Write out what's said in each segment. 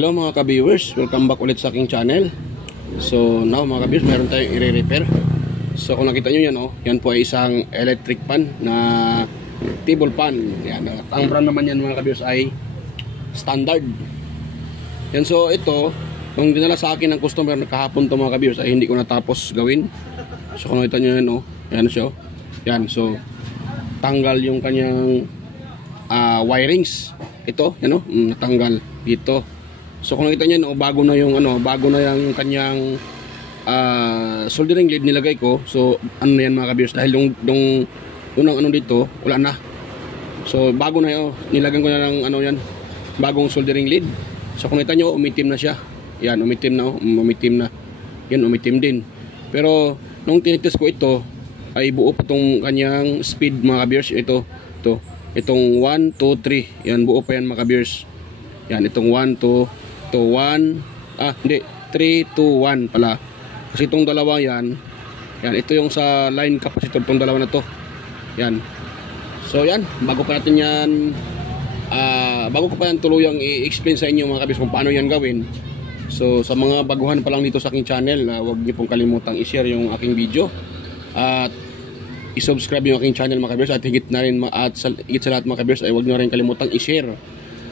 Hello mga ka-viewers, welcome back ulit sa aking channel. So now mga ka-viewers, meron tayong i-repair. So kung nakita nyo yan, yan po ay isang electric pan na table pan. Yan, ang brand naman yan mga ka-viewers ay standard. Yan, so ito, nung dinala sa akin ng customer kahapon to mga ka-viewers ay hindi ko natapos gawin. So kung nakita nyo yan, yan siya. Yan, so tanggal yung kanyang wirings. Ito, yan natanggal dito. So kung nakita niyo bago na yung yung kanyang soldering lead nilagay ko. So ano na yan mga ka-viewers, dahil yung unang dito wala na. So bago na nilagyan ko na ng yan, bagong soldering lead. So kung nakita niyo umitim na siya. Yan, umitim na, umitim na. Yan, umitim din. Pero nung tinitest ko ito ay buo pa tong kanyang speed mga ka-viewers. Itong 1, 2, 3. Yan, buo pa yan mga ka-viewers. Yan, itong 1, 2 to 1, hindi, 3, 2, 1 pala. Kasi itong dalawa yan, ito yung sa line capacitor, itong dalawa na to. Yan. So yan, bago pa natin yan, bago ko pa yan tuluyang i-explain sa inyo mga kabis kung paano yan gawin. So sa mga baguhan pa lang dito sa aking channel, huwag niyo pong kalimutang i-share yung aking video. At i-subscribe yung aking channel mga kabis. At higit sa lahat mga kabis ay huwag niyo rin kalimutang i-share.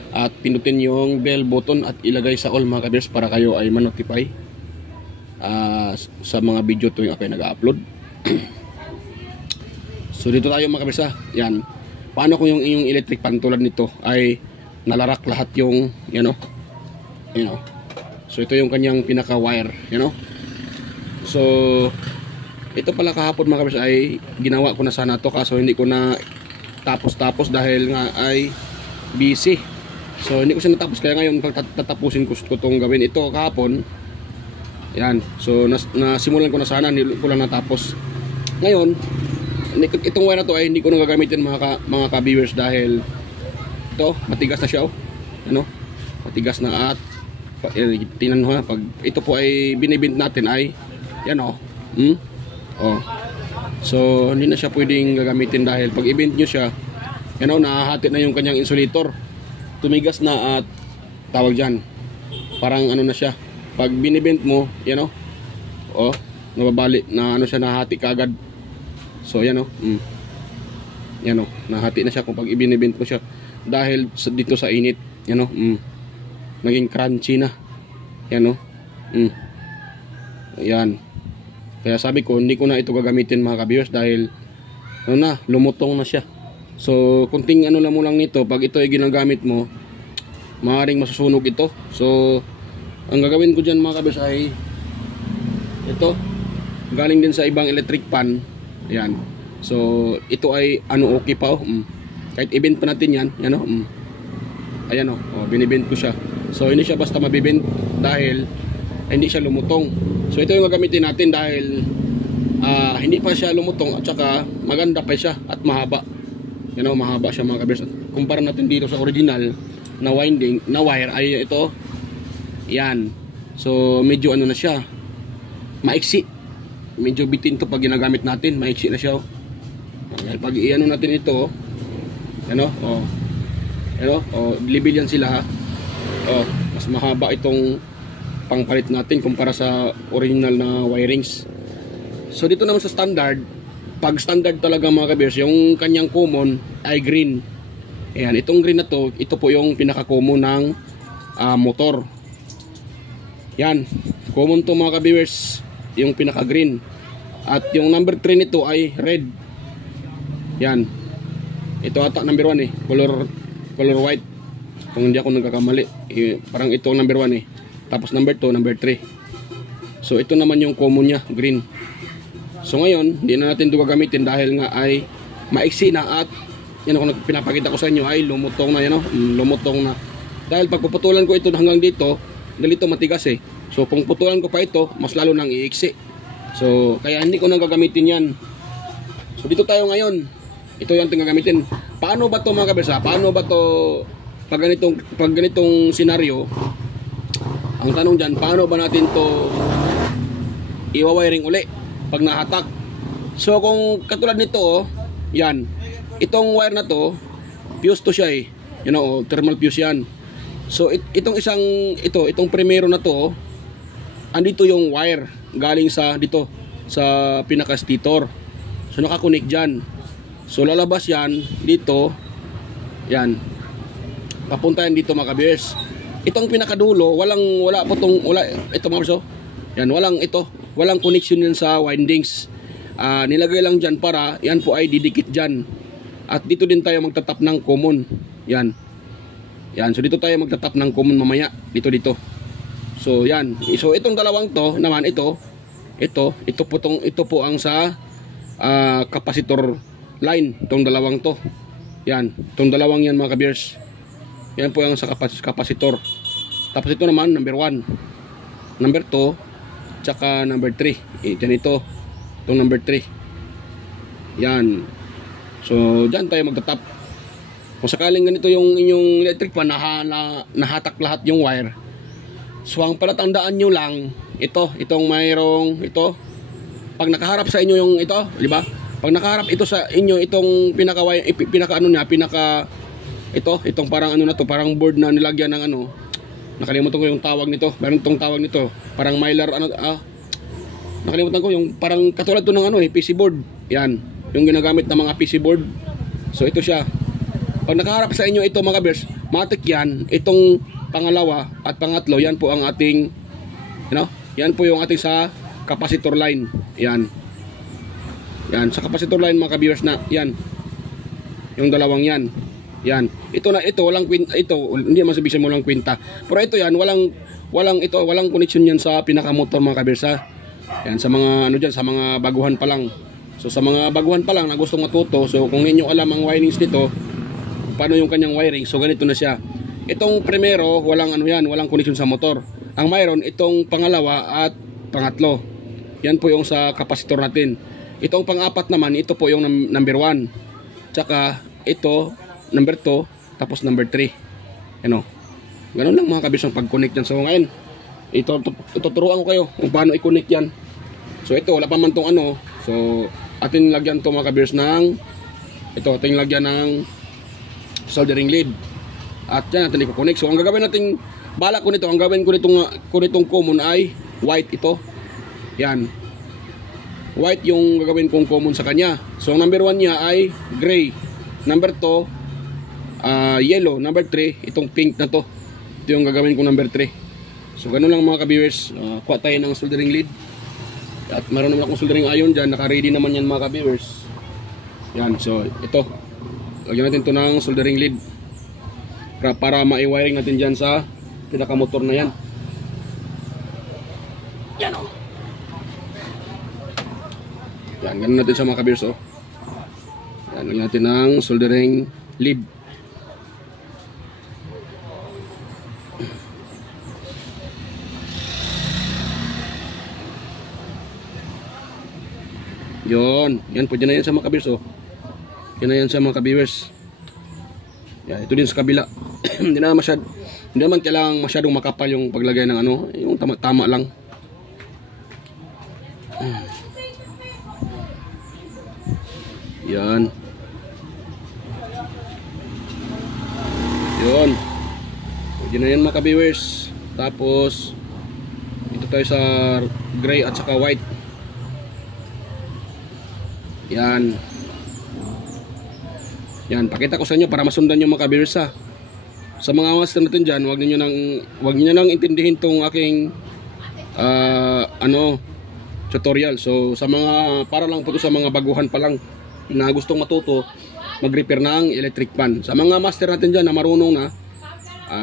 At pindutin yung bell button at ilagay sa all mga kabers para kayo ay ma-notify sa mga video tuwing ako ay nag-upload. So dito tayo mga kabers. Yan. Paano kung yung inyong electric pan tulad nito ay nalarak lahat yung So ito yung kanyang pinaka wire, So ito pala kahapon mga kabers ay ginawa ko na sana to, kaso hindi ko na tapos dahil nga ay busy. So hindi ko siya natapos, kaya ngayon tatapusin ko itong gawin. Ito kahapon, yan, so nasimulan ko na sana, hindi ko lang natapos. Ngayon itong wire na to ay hindi ko na gagamitin mga ka-viewers dahil ito matigas na siya, matigas na. At tingnan mo pag ito po ay binibint natin ay yan so hindi na siya pwedeng gagamitin dahil pag i-bint nyo siya, nahahati na yung kanyang insulator, tumigas na at tawag dyan, parang na siya. Pag binibent mo, nababali na siya, nahati kaagad. So yan nahati na siya kung pag ibinibent mo siya dahil dito sa init, naging crunchy na. Yan. Kaya sabi ko, hindi ko na ito gagamitin mga ka-viewers dahil lumutong na siya. So kunting lang mo lang nito, pag ito ay ginagamit mo, maaaring masusunog ito. So ang gagawin ko dyan mga kabis ay ito, galing din sa ibang electric pan. Yan. So ito ay okay pa kahit i-bend pa natin yan, ayan binibend ko siya. So hindi siya basta mabibend dahil hindi siya lumutong. So ito yung gagamitin natin dahil hindi pa siya lumutong at saka maganda pa siya at mahaba. Mahaba siya mga kabers. Kumpara natin dito sa original na wire ay ito. Yan. So medyo na siya, maiksi. Medyo bitin to pag ginagamit natin, maiksi na siya. Pag natin ito, libil yan sila mas mahaba itong pangpalit natin kumpara sa original na wirings. So dito naman sa standard, pag standard talaga mga kabers, yung kanyang common ay green. Ayan, itong green na to, ito po yung pinaka-common ng motor. Yan, common to mga kabers, yung pinaka-green. At yung number 3 nito ay red. Yan, ito ata number 1 color white. Kung hindi ako nagkakamali, parang ito ang number 1 Tapos number 2, number 3. So ito naman yung common nya, green. So ngayon, hindi na natin ito gagamitin dahil nga ay maiksi na at kung pinapakita ko sa inyo ay lumutong na, lumutong na. Dahil pag puputulan ko ito hanggang dito, dito matigas So kung putulan ko pa ito, mas lalo nang iiksi. So kaya hindi ko nang gagamitin yan. So dito tayo ngayon. Ito yung gagamitin. Paano ba to mga kabisa? Paano ba to pag ganitong senaryo? Ang tanong dyan, paano ba natin to i-wiring uli pag nahatak? So kung katulad nito, yan, itong wire na to, fuse to siya thermal fuse yan. So itong primero na to, andito yung wire galing sa dito sa pinaka stator. So nakakonek diyan. So lalabas yan dito. Yan. Papunta yan dito mga ka-viewers. Itong pinakadulo, wala po tong ito mga kabiyers. Yan, walang connection yan sa windings. Nilagay lang diyan para yan po ay didikit diyan. At dito din tayo magtatap ng common. Yan. Yan, so dito tayo magtatap ng common mamaya. Dito. So yan. So itong dalawang to naman ito po ang sa capacitor line, itong dalawang to. Yan, itong dalawang yan mga kabiyers. Yan po ang sa capacitor. Tapos ito naman number 1, number 2, tsaka number 3. Yan ito. Itong number 3. Yan. So dyan tayo magtatap. Kung sakaling ganito yung inyong electric pan, nahatak lahat yung wire. So ang palatandaan nyo lang, itong mayroong ito. Pag nakaharap sa inyo yung ito, di ba? Pag nakaharap ito sa inyo, itong itong parang ano na to, parang board na nilagyan ng ano, nakalimutan ko yung tawag nito. Meron itong tawag nito, parang mylar, nakalimutan ko yung parang katulad to ng PC board. Yan, yung ginagamit ng mga PC board. So ito siya. Pag nakaharap sa inyo ito mga kabiyers, matik yan. Itong pangalawa at pangatlo, yan po ang ating, yan po yung ating sa capacitor line. Yan. Yan, sa capacitor line mga kabiyers na, yan. Yung dalawang yan. Yan. Ito walang kwinta, hindi man sabihin mo lang kwinta. Pero ito yan, walang connection yan sa pinakamotor mga kabiyers ha. Yan, sa mga sa mga baguhan pa lang. So sa mga baguhan pa lang na gustong matuto, so kung inyo alam ang windings nito, paano yung kanyang wiring, so ganito na siya. Itong primero, walang walang connection sa motor. Ang mayroon itong pangalawa at pangatlo. Yan po yung sa capacitor natin. Itong pang-apat naman, ito po yung number 1. Tsaka ito number 2, tapos number 3. Ganun lang mga kabiyers ang pag-connect yan. So ngayon, ituturuan ko kayo kung paano i-connect yan. So ito, wala pa man tong so atin lagyan to mga kabiyers ng ating lagyan ng soldering lead. At yan natin i-connect. So ang gagawin natin, bala ko nito, ang gawin ko nitong common ay white ito. Yan. White yung gagawin kong common sa kanya. So ang number 1 niya ay gray. Number 2, yellow. Number 3, itong pink na to. Ito yung gagawin kong number 3. So ganun lang mga ka-viewers. Kuha tayo ng soldering lead. At meron naman akong soldering iron dyan. Naka-ready naman yan mga ka-viewers. Yan. So ito. Lagyan natin ito ng soldering lead para ma-wiring natin dyan sa pinakamotor na yan. Yan o. Yan, ganun natin sa mga kabiyers o. Yan, lagyan natin ng soldering lead. Yon, yan po dyan na yan sa mga kabiyers o. Yan na yan sa mga ka-viewers. Yan, ito din sa kabila. Hindi naman kailangang masyadong makapal yung paglagay ng yung tama lang. Yan. Yun. Yan na yan mga ka-viewers. Tapos ito tayo sa gray at saka white. Yan. Yan, pakita ko sa inyo para masundan yung mga ka-viewers ha. Sa mga master natin dyan, wag niyo nang intindihin tong aking tutorial. So sa mga, para lang po to sa mga baguhan pa lang na gustong matuto mag-repair ng electric pan. Sa mga master natin dyan na marunong na,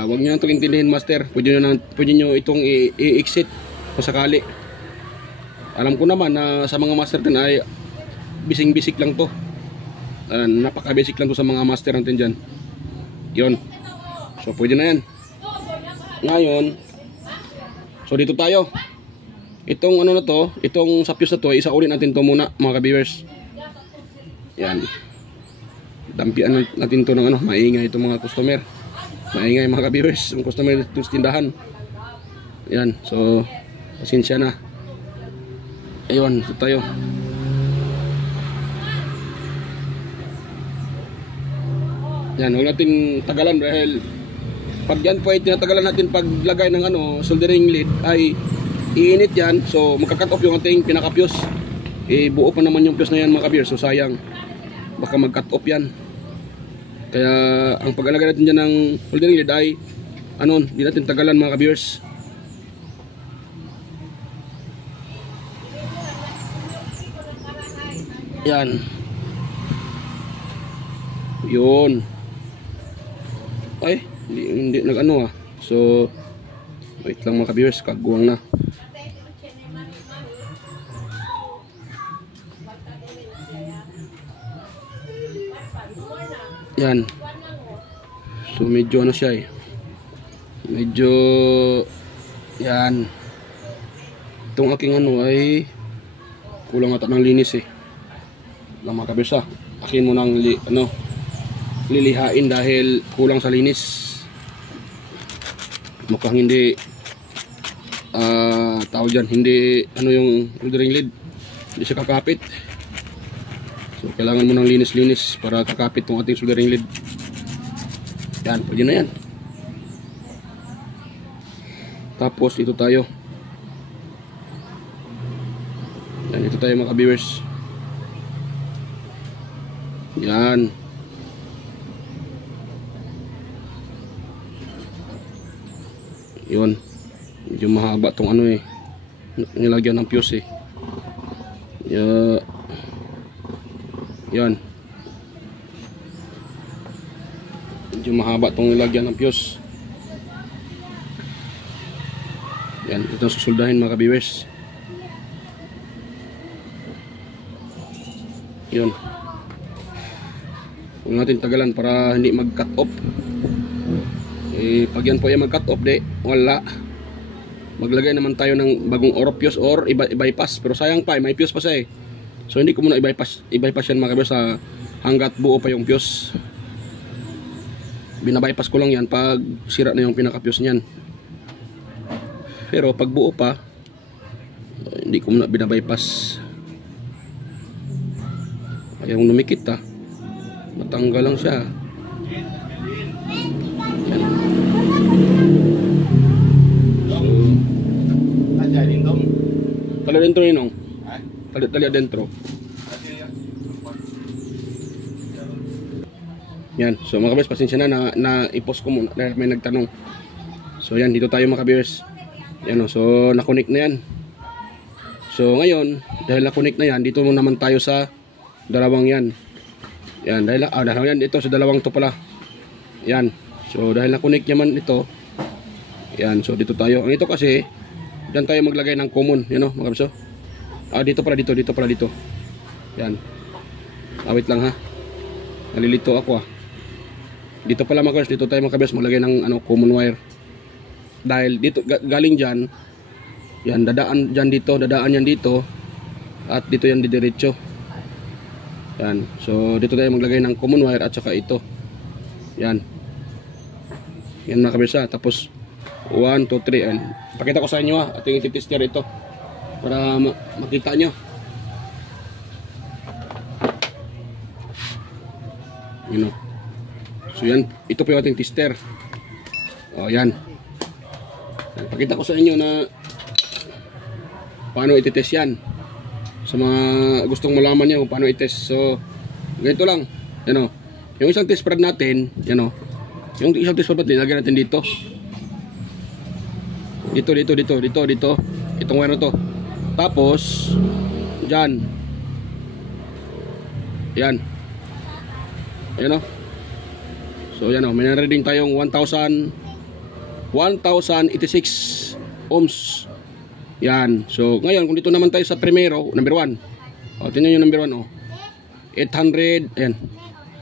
wag niyo nang itong intindihin master. Pwede niyo itong i-exit kung sakali. Alam ko naman na sa mga master natin ay bising-bisik lang to. Napaka-basic lang to sa mga master natin dyan. Yun. So pwede na yan. Ngayon, so dito tayo. Itong na to, itong sa fuse na to, isaulin natin to muna mga ka-viewers. Yan. Dampian natin to ng maingay itong mga customer. Maingay mga ka-viewers, yung customer dito sa tindahan. Yan. So pasensya na. Ayun, dito tayo. Yan, huwag natin tagalan dahil pag yan po ay tinatagalan natin paglagay ng soldering lead ay iinit yan, so magka-cut off yung ating pinaka-fuse. Buo pa naman yung fuse na yan mga ka-viewers, so sayang baka mag-cut off yan. Kaya ang pag-alagay natin dyan ng soldering lead ay di natin tagalan mga ka-viewers. Yan. Yun. Ay, hindi nag-ano. So, wait lang mga ka-viewers, kagawang na. Yan. So, medyo siya medyo yan. Itong aking ay kulang ata ng linis lang mga ka-viewers akin mo nang lilihain dahil kulang sa linis. Mukhang hindi tao dyan, hindi yung soldering lead, hindi siya kakapit. So kailangan mo ng linis-linis para kakapit tong ating soldering lead. Yan, pwede na yan. Tapos ito tayo. Yan, ito tayo mga ka-viewers. Yan. Yun. Medyo mahaba tong nilagyan ng fuse Yan. Medyo mahaba tong nilagyan ng fuse. Yan, ito susuldahin mga ka-viewers. Yun. Huwag natin tagalan para hindi mag-cut off. Pag yan po ay mag-cut off, wala. Maglagay naman tayo ng bagong fuse or i-bypass. Pero sayang pa, may fuse pa siya So hindi ko muna i-bypass yan mga ka-viewers hanggat buo pa yung fuse. Binabypass ko lang yan pag sira na yung pinaka-fuse niyan. Pero pag buo pa, hindi ko muna binabypass. Ayaw numikit matanggal lang siya. Yan. So tali dentro ninong. Tali dentro. Yan. So mga ka-viewers, pasensya na i-post ko muna dahil may nagtanong. So yan, dito tayo mga ka-viewers. Yan so na-connect na yan. So ngayon, dahil na-connect na yan, dito mo naman tayo sa dalawang yan. Yan, dahil yan ito sa dalawang to pala. Yan. So dahil na-connect naman ito. Yan, so dito tayo. Ang ito kasi diyan tayo maglagay ng common, mga kabso. Dito pala dito. Yan. Wait lang nalilito ako Dito pala mga kabso, dito tayo mga kabso maglagay ng common wire. Dahil dito galing diyan, yan dadaan yan dito at dito yan didiretso. Yan. So dito tayo maglagay ng common wire at saka ito. Yan. Yan mga kabisa. Tapos 1, 2, 3 and pakita ko sa inyo ating ititester ito para makita nyo. So yan, ito po yung ating tester. Yan. Pakita ko sa inyo na paano ititest yan sa mga gustong malaman nyo kung paano itest. So ganito lang, yung isang test pad natin, yung isang test pad natin, lagyan natin dito itong wire na to. Tapos dyan yan, so yan may na-reading tayong 1086 ohms. Yan. So ngayon kung dito naman tayo sa primero, number 1. Tingnan nyo number 1 800, ayan,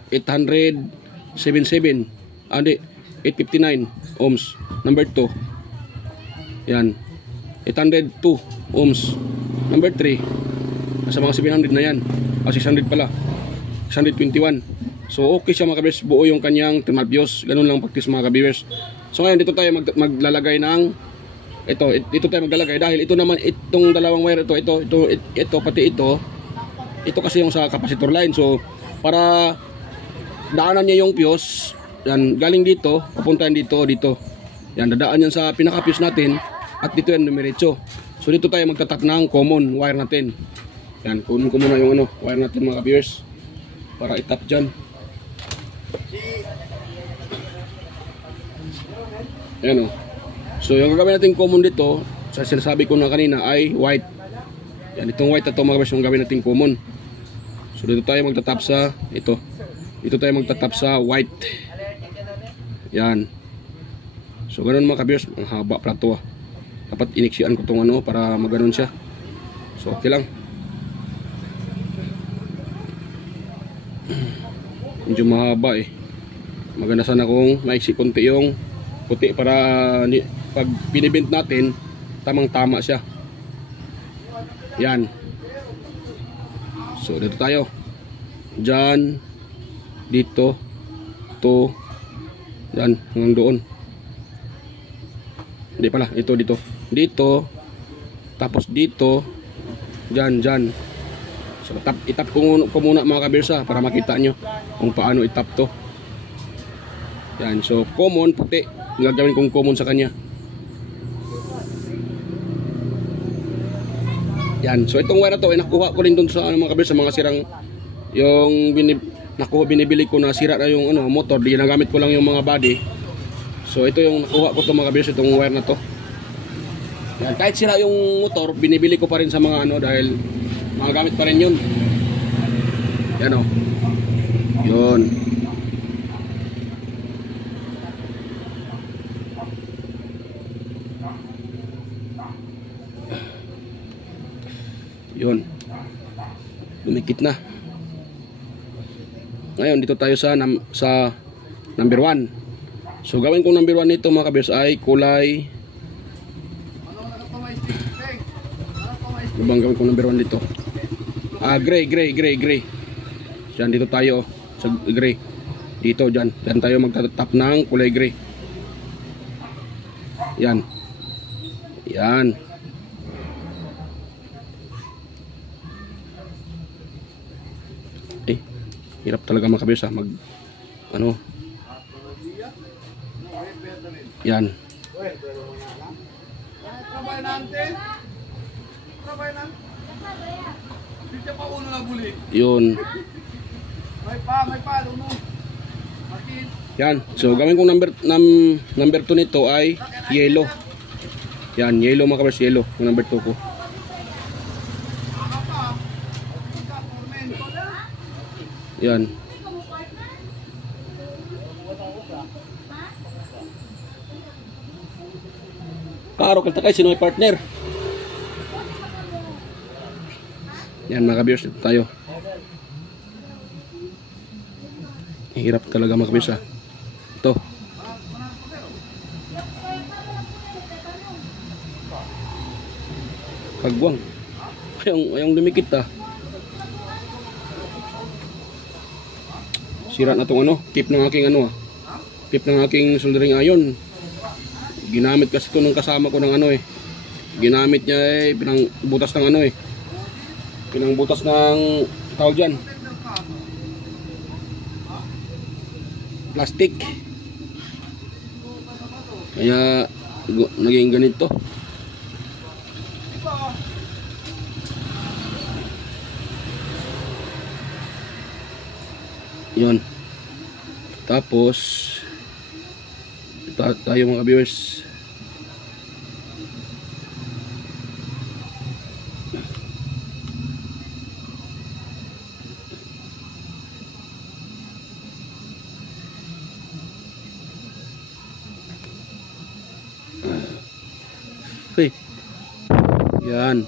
877, 859 ohms. Number 2, yan, 802 ohms. Number 3, nasa mga 700 na yan. 600 pala, 621. So okay siya mga ka-viewers, buo yung kanyang thermal fuse. Ganun lang practice mga ka-viewers. So ngayon dito tayo maglalagay ng ito tayo maglalagay dahil ito naman, itong dalawang wire ito pati ito kasi yung sa capacitor line. So para daanan niya yung fuse, yan, galing dito, papunta yan dito, dito. Yan, dadaan yan sa pinaka-fuse natin at dito yan dumiretso. So dito tayo magtatap ng common wire natin. Yan, kunin ko muna yung ano, wire natin mga ka-viewers para itap dyan. Yan o. So yung gagawin natin common dito, sa sinasabi ko na kanina ay white. Yan, itong white na ito mga ka-viewers yung gagawin natin common. So dito tayo magtatap sa ito. Dito tayo magtatap sa white. Yan. So ganun mga ka-viewers, ang haba pala ito. Dapat iniksian ko itong ano para maganon siya. So okay lang. Medyo mahaba eh. Maganda sana kung maiksi konti yung puti para pag binibint natin, tamang tama siya. Yan. So dito tayo. Diyan, dito, to, yan, hanggang doon. Hindi pala, ito dito. Dito, tapos dito, dyan. So itap ko muna mga kabirsa para makita nyo kung paano itap to. Yan, so common, puti. Gagawin kong common sa kanya. Yan, so itong wire na to ay nakuha ko rin dun sa mga kabirsa, mga sirang yung binibili ko na sira na yung ano, motor, di ginagamit ko lang yung mga body. So ito yung nakuha ko to mga kabirsa, itong wire na to. Yan, kahit sira yung motor, binibili ko pa rin sa mga ano dahil magagamit pa rin yun. Yan o. Yun. Yun. Dumikit na. Ngayon dito tayo sa number 1. So gawin kong number 1 nito mga kabiyos ay kulay. Ano bang gawin kong number 1 dito? Gray. Diyan dito tayo sa gray. Dito diyan tayo magtatap ng kulay gray. Yan. Hirap talaga mga kabiyos mag ano. Yan. Yun. Yan. So gawin kong number 2 nito ay yellow. Yan, yellow mga kabiyos, yellow. Yung number 2 ko. Yan. Karo kalta kay sino may partner. Yan mga kabiyos, dito tayo. Hirap talaga mga kabiyos. Ito. Kagwang. Ayong dumikit Sira na tong ano, tip ng aking ano tip ng aking soldering iron. Ginamit kasi ito ng kasama ko ng ano Ginamit niya pinangbutas ng ano Pinangbutas ng tawag dyan. Plastic. Kaya naging ganito. Yun. Tapos tayo mga viewers. Yan.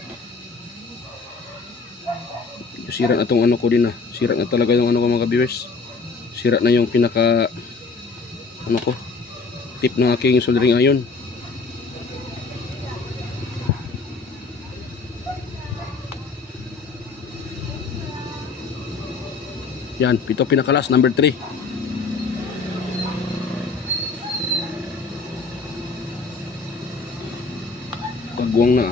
Sira na tong ano ko din Sira na talaga yung ano ko mga viewers. Sira na yung pinaka ano ko tip ng aking soldering iron. Yan, ito pinakalas number 3. Kagwang na.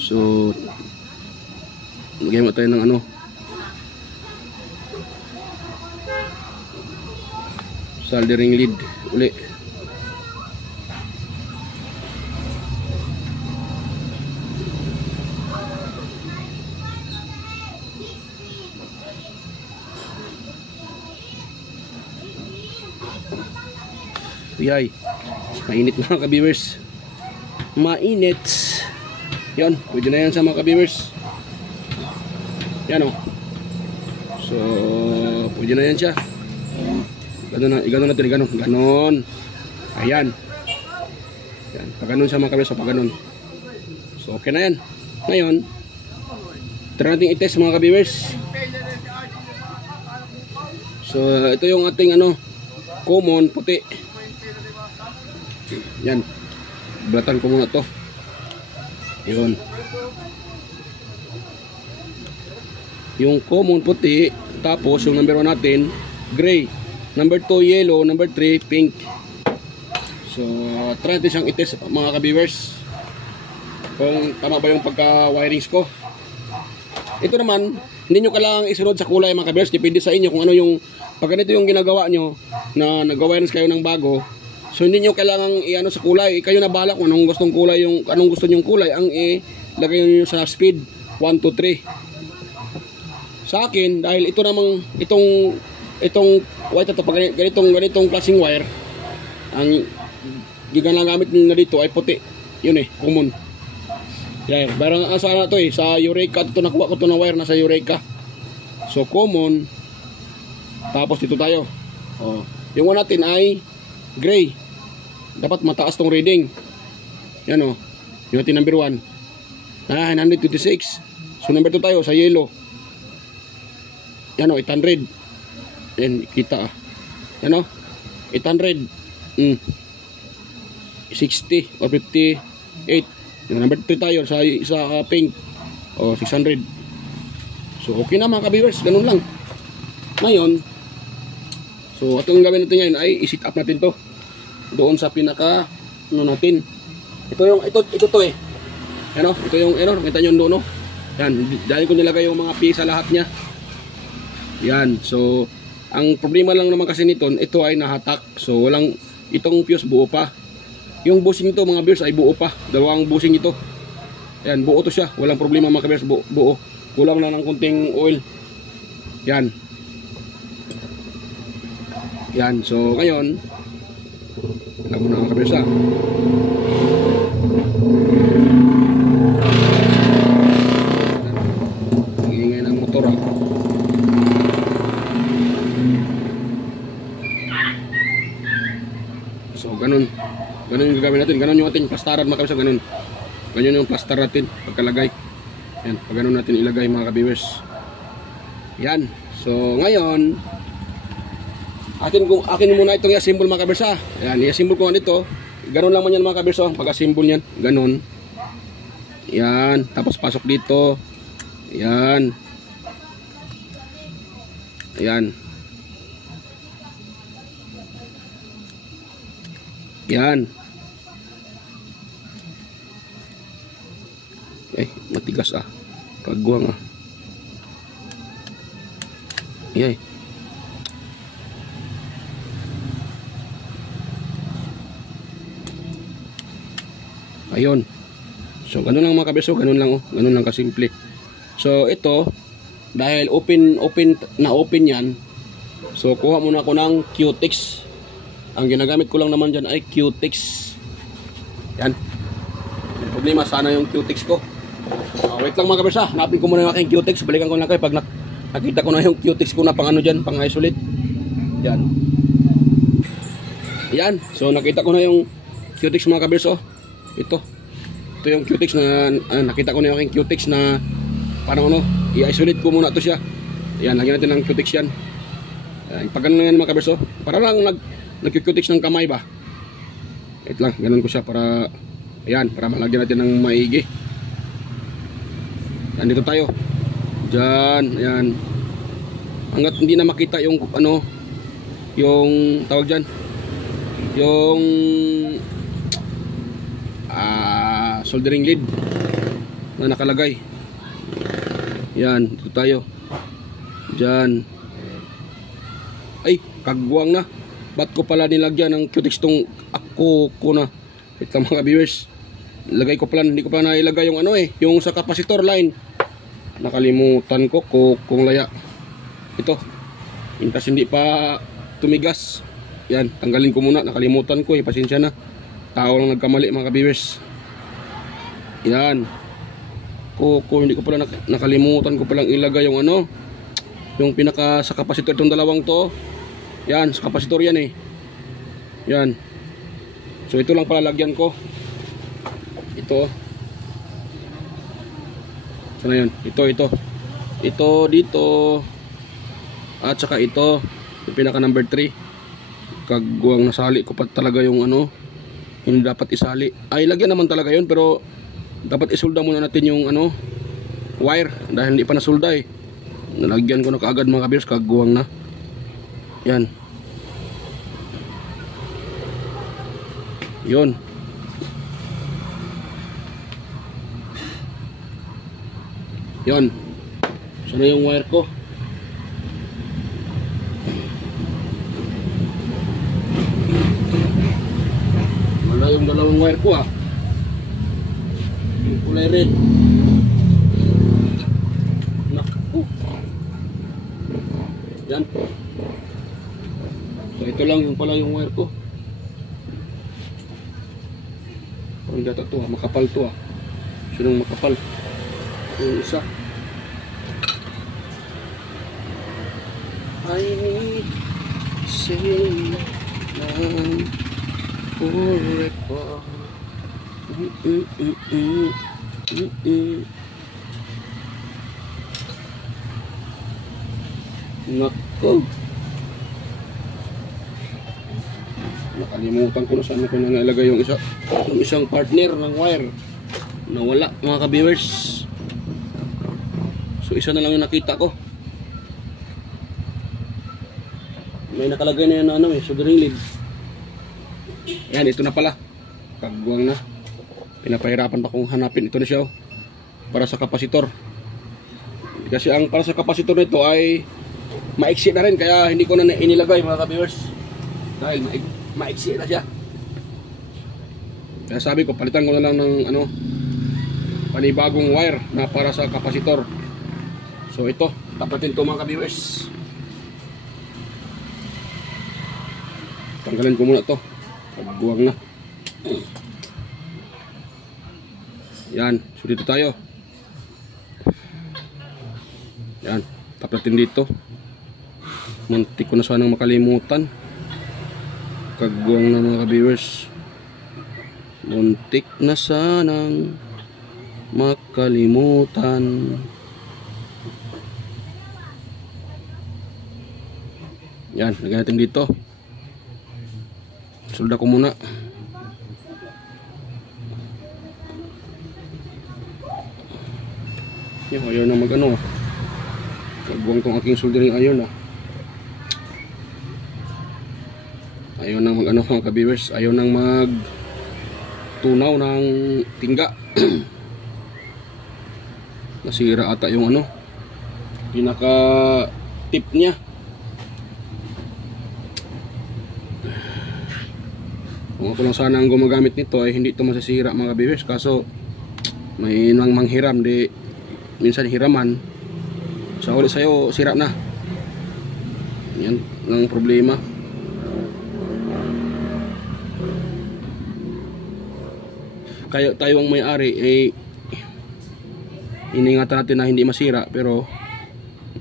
So lagyan mo tayo ng ano soldering lead uli. Yay, mainit mga ka-viewers, mainit. Yan, pwede na yan sa mga ka-viewers. Yan o. So pwede na yan siya. Ganon natin, ganon. Ayan. Yan, pag ganon siya mga ka-viewers, pag ganon. So okay na yan. Ngayon try natin i-test mga ka-viewers. So ito yung ating common puti. Yan, blatan ko muna to. Yun, yung common puti. Tapos yung number 1 natin gray, number 2 yellow, number 3 pink. So try natin siyang i-test mga ka-viewers kung tama ba yung pagka-wirings ko. Ito naman, hindi nyo kailangang isunod sa kulay mga ka-viewers. Depende sa inyo kung ano yung, pag ganito yung ginagawa nyo na nag-wirings kayo ng bago. So hindi nyo kailangang i-ano sa kulay, kayo na bahala kung anong gustong kulay, yung anong gusto nyong kulay ang ilagay nyo sa speed 1 to 3. Sa akin, dahil ito namang itong white ito, pag ganitong klaseng wire, ang ginagamit na dito ay puti. Yun common. Yan, barang sana to sa Eureka ito, nakuha ko to na wire na sa Eureka. So common. Tapos dito tayo. Oh, yung one natin ay gray. Dapat mataas tong reading. Yan yung ating number 1 926. So number 2 tayo sa yellow. Yan 800. Yan kita yan 800 60 or 58. Yung number 3 tayo sa pink 600. So okay na mga ka-viewers, ganun lang. Ngayon, so itong gawin natin ngayon ay i-set up natin to doon sa pinaka natin. Ito to Yan ito yung nakita nyo doon Yan, dahil ko nilagay yung mga pisa lahat niya. Yan, so ang problema lang naman kasi nito, ito ay nahatak. So walang, itong fuse buo pa. Yung bushing ito mga viewers ay buo pa. Dalawang bushing ito. Yan, buo to siya. Walang problema mga viewers, buo. Kulang lang ng kunting oil. Yan. Yan, so ngayon alam mo na mga kabirsa. Ingay ng motor So ganun yung gagawin natin. Ganun yung ating plastaran mga kabirsa. Ganun yung plaster natin pagkalagay. Yan, pag ganun natin ilagay mga kabirsa. Yan, so ngayon akin muna itong i-assemble mga kabirsa. Ayan, i-assemble ko nito. Ganun lang man yan mga kabirsa. Pag-assemble yan, ganun. Ayan, tapos pasok dito. Ayan. Ayan. Ayan. Matigas Kagwang Ayan. Ayun. So ganun lang mga kabirsa, ganun lang kasimple. So ito, dahil open yan. So kuha muna ako ng Q-Tex. Ang ginagamit ko lang naman dyan ay Q-Tex. Yan. Yung problema sana yung Q-Tex ko. Wait lang mga kabirsa, hanapin ko muna yung aking Q-Tex. Balikan ko lang kayo pag nakita ko na yung Q-Tex ko na pang dyan, pang isolate. Yan. Yan. So nakita ko na yung Q-Tex mga kabirsa. Ito yung Q-Tex na nakita ko na yung aking Q-Tex na parang i-isolate ko muna to siya. Ayan, lagyan natin ng Q-Tex yan. Pag ganun yan mga kabirsa, para lang nag-Q-Tex ng kamay ba. Wait lang, ganun ko siya para ayan, para malagyan natin ng maigi. Yan, dito tayo. Diyan, ayan. Hanggat hindi na makita yung yung tawag dyan, yung soldering lead na nakalagay. Yan, dito tayo. Diyan. Ay, kagwang na. ba't ko pala nilagyan ng cutex tong ako ko na. Ito mga viewers, lagay ko pala, hindi ko pa nailagay yung ano yung sa capacitor line. Nakalimutan ko kung laya. Ito, kasi hindi pa tumigas. Yan, tanggalin ko muna, nakalimutan ko, pasensya na. Tao lang nagkamali mga viewers. Yan. Hindi ko pala nakalimutan ko palang ilagay yung ano, yung pinaka sa capacitor itong dalawang to. Yan, sa capacitor yan Yan. So ito lang pala lagyan ko. Ito. Sana yun? Ito dito. At saka ito, yung pinaka number 3. Kagwang nasali ko pa talaga yung ano, hindi dapat isali. Ay, lagyan naman talaga yun, pero dapat isulda muna natin yung ano, wire, dahil hindi pa nasulda Nalagyan ko na kaagad mga kabiyers, kagwang na. Yan. Yun. Yun. Sana yung wire ko. Wala yung dalawang wire ko Yung kulay red. Naku. Yan. So ito lang yung pala yung wire ko. Ang data to makapal to Sinong makapal? Yung isa. I need say forever. Nako. Nakalimutan ko na saan ko nalagay yung isang partner ng wire. Nawala mga ka-viewers. So isa na lang yung nakita ko. May nakalagay na yan na ano soldering lead. Yan, ito na pala. Kagwang na. Pinapahirapan pa kong hanapin. Ito na siya para sa kapasitor. Kasi ang para sa kapasitor nito ay maiksi na rin, kaya hindi ko na inilagay mga ka-viewers. Dahil maiksi na siya. Kaya sabi ko, palitan ko na lang ng ano, panibagong wire na para sa kapasitor. So ito, tapatin to mga ka-viewers. Tanggalin ko muna to. Pagbuwang na. Yan, so dito tayo. Yan, tapatin dito. Muntik ko na sanang makalimutan. Kagbuwang na mga ka-viewers. Muntik na sanang makalimutan. Yan, lagyan natin dito. Solda ko muna. Yan, ayaw na mag-ano. Kagbuwang tong aking soldering ayon Ayaw nang mag-ano mga ka-viewers. Ayaw nang mag tunaw ng tingga. Nasira ata yung ano, pinaka tip niya. Kung ako lang sana ang gumagamit nito ay hindi ito masisira mga viewers. Kaso may nang manghiram, di minsan hiraman sa ulit sa'yo sira na. Yan ang problema. Kaya tayo ang may-ari iningatan natin na hindi masira, pero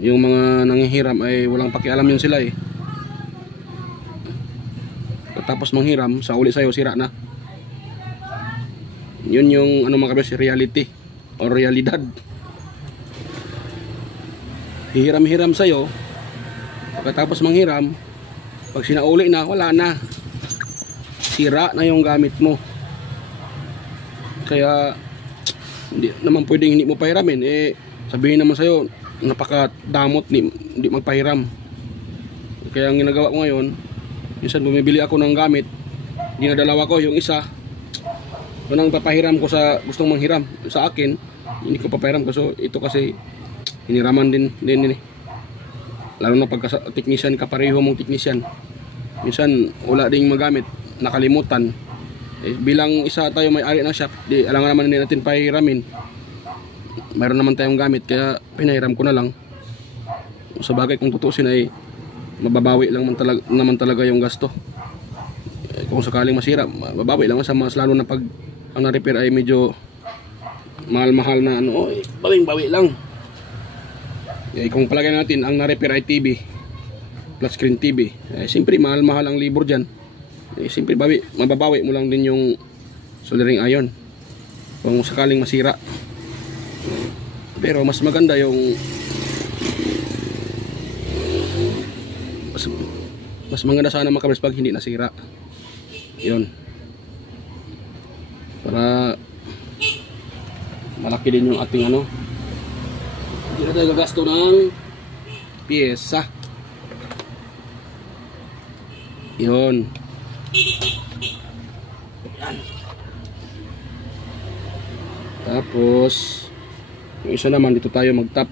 yung mga nanghihiram ay walang pakialam yun sila Tapos manghiram, sa uli sa'yo sira na. Yun yung ano mga kabis, reality o realidad. Hihiram-hiram sa'yo, pagkatapos manghiram, pag sinauli na, wala na, sira na yung gamit mo. Kaya hindi naman pwedeng hindi mo pahiramin. Sabihin naman sa'yo, napakadamot, hindi magpahiram. Kaya ang ginagawa ko ngayon, minsan bumibili ako ng gamit, dinadalawa ko yung isa, yun ang papahiram ko sa gustong manghiram. Sa akin, hindi ko papahiram kasi ito kasi hiniraman din. Lalo na pagka technician ka, pareho mong technician, minsan wala ding magamit, nakalimutan. Bilang isa tayo may-ari ng shop, di alangan naman hindi natin pahiramin. Mayroon naman tayong gamit, kaya pinahiram ko na lang. Sa bagay kung tutusin ay mababawi lang naman talaga yung gasto. Kung sakaling masira, mababawi lang, mas lalo na pag ang na-repair ay medyo mahal-mahal na ano, bawing-bawi lang. Kung palagay natin ang na-repair ay TV, flat screen TV, siyempre mahal-mahal ang libor dyan. Siyempre mababawi mo lang din yung soldering iron kung sakaling masira. Pero mas maganda yung mas maganda sana mga kabers pag hindi nasira. Yun, para malaki din yung ating ano, hindi na tayo gagasto ng pyesa. Yun. Yan. Tapos yung isa naman dito tayo mag-tap.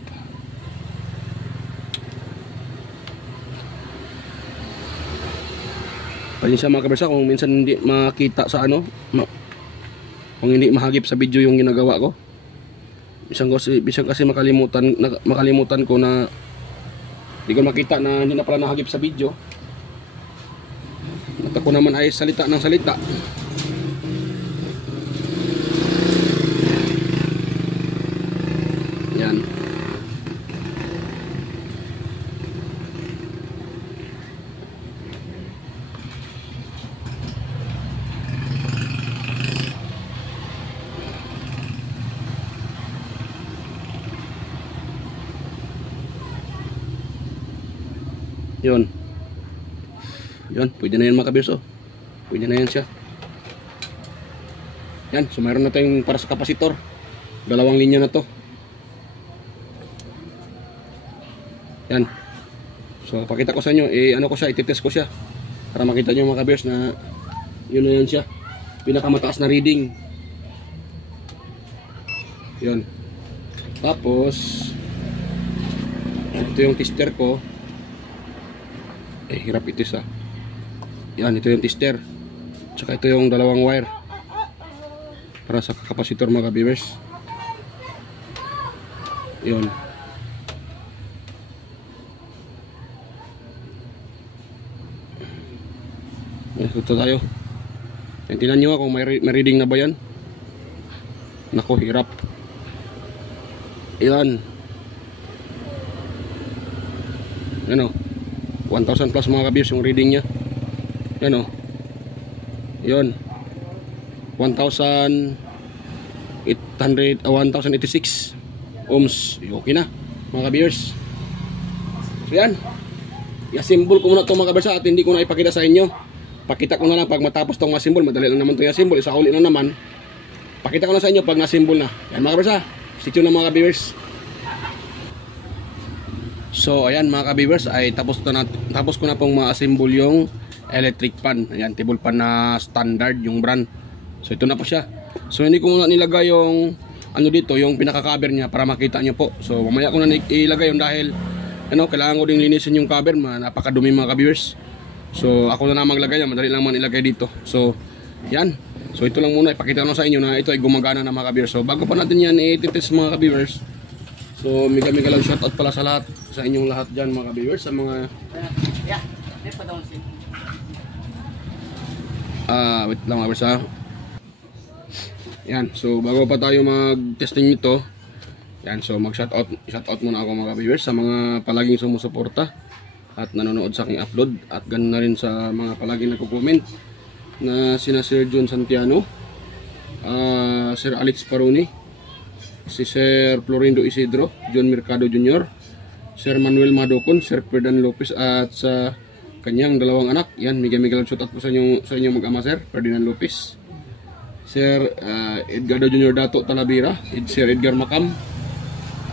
Pasensya mga kabersa kung minsan hindi makita sa ano, kung hindi mahagip sa video yung ginagawa ko. Bisan kasi makalimutan ko na hindi ko makita na hindi na pala nahagip sa video. At ako naman ay salita ng salita. Yan. Yun. Yun, pwede na yan mga kabers, oh. Pwede na yan siya. Yan, so mayroon na tayong para sa kapasitor. Dalawang linya na to. Yan. So pakita ko sa inyo, ano ko siya, ititest ko siya para makita nyo mga kabers na yun na yan siya. Pinakamataas na reading. Yun. Tapos ito yung tester ko. Hirap itis ah. Yan, ito yung tester. Tsaka ito yung dalawang wire para sa kapasitor mga viewers. Yun. Ito tayo. Tingnan nyo kung may reading na ba yan. Naku, hirap. Yan. Yan o. 1,000 plus mga kabiyos yung reading nya. Yan o. Yun. 1,086 ohms. Okay na mga kabiyos. So yan. I-assemble ko muna itong mga kabiyos at hindi ko na ipakita sa inyo. Pakita ko na lang pag matapos itong ma-assemble. Madali lang naman itong i-assemble. Isa uli na naman. Pakita ko na sa inyo pag na-assemble na. Yan mga kabiyos ha. Stay tuned na mga kabiyos. So ayan mga kabibers, ay tapos ko na pong ma-assemble yung electric pan. Ayan, table pan na standard yung brand. So ito na po siya. So hindi ko muna nilagay yung ano dito, yung pinaka-cover niya para makita nyo po. So mamaya ko na ilagay yun dahil kailangan ko ding linisin yung cover, napakadumi mga kabibers. So ako na maglagay yan, madali lang man ilagay dito. So yan. So ito lang muna, ipakita ko sa inyo na ito ay gumagana na mga kabibers. So bago pa natin yan i-test mga kabibers, so mega lang shoutout pala sa lahat, sa inyong lahat dyan mga viewers, sa mga wait lang mga viewers ha. Yan, so bago pa tayo mag-testing nito, yan, so shoutout muna ako mga viewers sa mga palaging sumusuporta at nanonood sa aking upload, at ganun na rin sa mga palaging nagko-comment na sina Sir John Santiano, Sir Alex Paroni, si Sir Florindo Isidro, John Mercado Jr., Sir Manuel Madocon, Sir Ferdinand Lopez at sa kanyang dalawang anak. Yan, mega shoutout po sa inyo mag-ama Sir Ferdinand Lopez, Sir Edgardo Jr. Dato Talavera, Sir Edgar Macam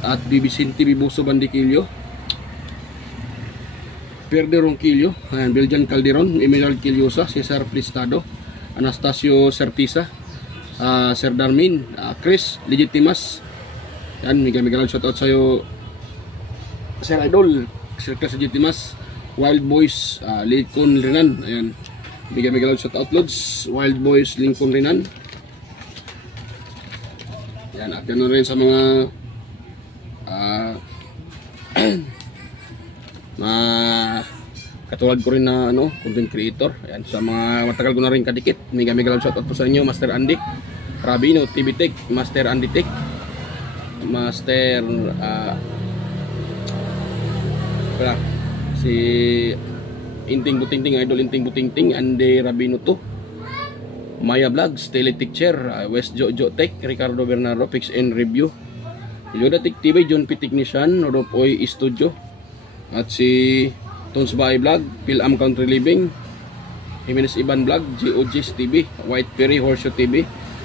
at Vicente Bibuso Bandiquillo, Perde Ronquillo, Belgian Calderon, Emerald Quillosa, Cesar Plistado, Anastasio Certisa, Sir Darmin, Chris Legitimas. Yan, mega shoutout sa iyo Sir Idol, Sir Chris Legitimas, Wild Boys Lincoln Renan. Ayan. Bigyan shout out lods. Wild Boys Lincoln Renan. Ayan. At ganoon rin sa mga katulad ko rin na content creator. Ayan. Sa mga matagal ko na rin kadikit. Mega shout out po sa inyo. Master Andy Rabino, TV Tech, Master Andy Tech, Master si Inting Butingting, Idol Inting Butingting, Andy Rabino to, Maya Vlogs, Teletecture, West Jojo Tech, Ricardo Bernardo, Fix and Review, Yoda Tech TV, John P. Technician, Rodopoy Studio, at si Tons Bahay Vlog, Pilam Country Living, Jimenez Iban Vlog, GOG's TV, White Perry Horseshoe TV,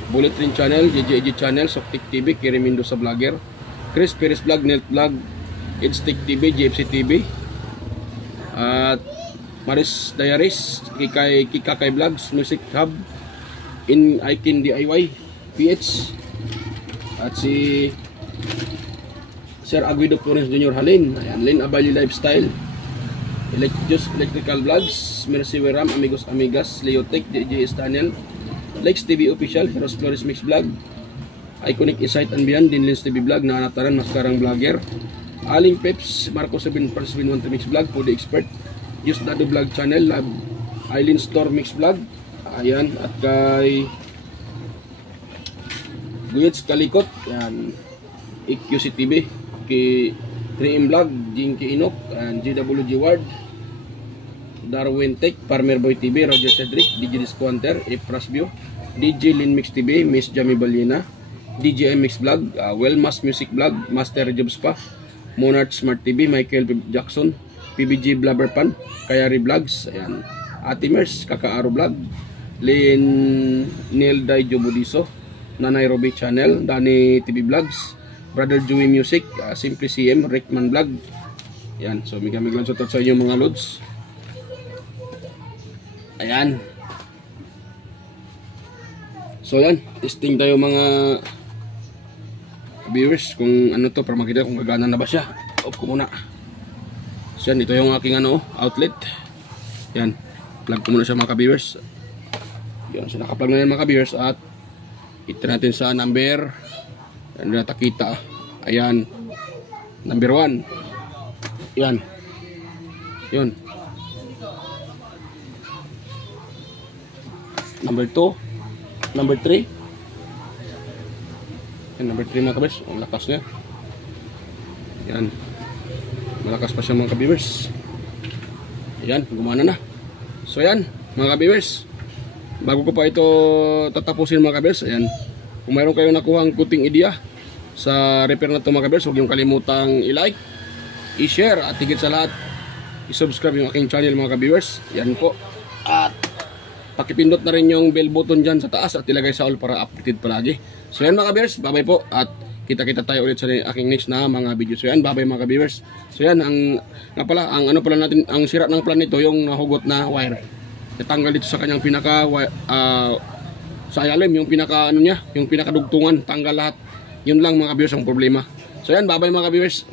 Bullet Train Channel, JJG Channel, Soktik TV, Kiri Mendoza Vlogger, Chris Perez Vlog, Nelt Vlog, Edstick TV, GFC TV, at Maris Diaries, Kikakay Vlogs, Music Hub, In Ikin DIY, PH, at si Sir Aguido Flores Jr. Halin, ayan, Lin Abali Lifestyle, Electrical Vlogs, Mercy Weram, Amigos Amigas, Leotech, JJS Channel, Lex TV Official, Heroes Flores Mix Vlog, Iconic Insight and Beyond, Dinlins TV Vlog, Naanataran, Maskarang Vlogger, Aling Peps, Marco 7.1 Mix Vlog, Foodie Expert, Just Dado Vlog Channel, Lab, Island Store Mix Vlog, ayan, at kay Guyets Kalikot, yan, EQC TV, kay 3M Vlog, Jinky Inok, and GWG Ward, Darwin Tech, Farmer Boy TV, Roger Cedric, DJ Discounter, Efras View, DJ Lin Mix TV, Miss Jamie Balina, DJ Mix Vlog, Wellmas Music Vlog, Master Jobs Pa, Monarch Smart TV, Michael Jackson, PBG Blabberpan, Kayari Vlogs, ayan, Atimers, Kakaaro Vlog, Lin Neil Dai Jobudiso, Nanay Roby Channel, Dani TV Vlogs, Brother Joey Music, Simply CM, Rickman Vlog, yan, so may shout out sa inyo mga lods. Ayan. So yan, testing tayo mga viewers kung ano to para makita kung gagana na ba siya. Off ko muna. So yan, ito yung aking outlet. Yan, plug ko muna siya mga viewers. Yan, so nakaplug na yan mga viewers at hit natin sa number. Yan, natakita. Ayan, number 1. Yan. Yun. Number 2, number 3. Yan, number 3 mga kabers. Ang lakas niya. Yan. Malakas pa siya mga kabers. Yan, gumana na. So yan, mga kabers. Bago ko pa ito tatapusin mga kabers, ayan. Kung mayroon kayong nakuhang kuting idea sa repair na ito mga kabers, huwag niyong kalimutang i-like, i-share, at higit sa lahat, i-subscribe yung aking channel mga kabers. Yan po. At pakipindot na rin yung bell button dyan sa taas at ilagay sa all para updated palagi. So yan mga viewers, bye bye po at kita-kita tayo ulit sa aking next na mga video. So yan, bye bye mga viewers. So yan, ang ano pala natin, ang sira ng plan nito, yung nahugot na wire. Natanggal dito sa kanyang pinaka sa ilalim, yung pinaka niya, yung pinakadugtungan, tanggal lahat. Yun lang mga viewers ang problema. So yan, bye bye mga viewers.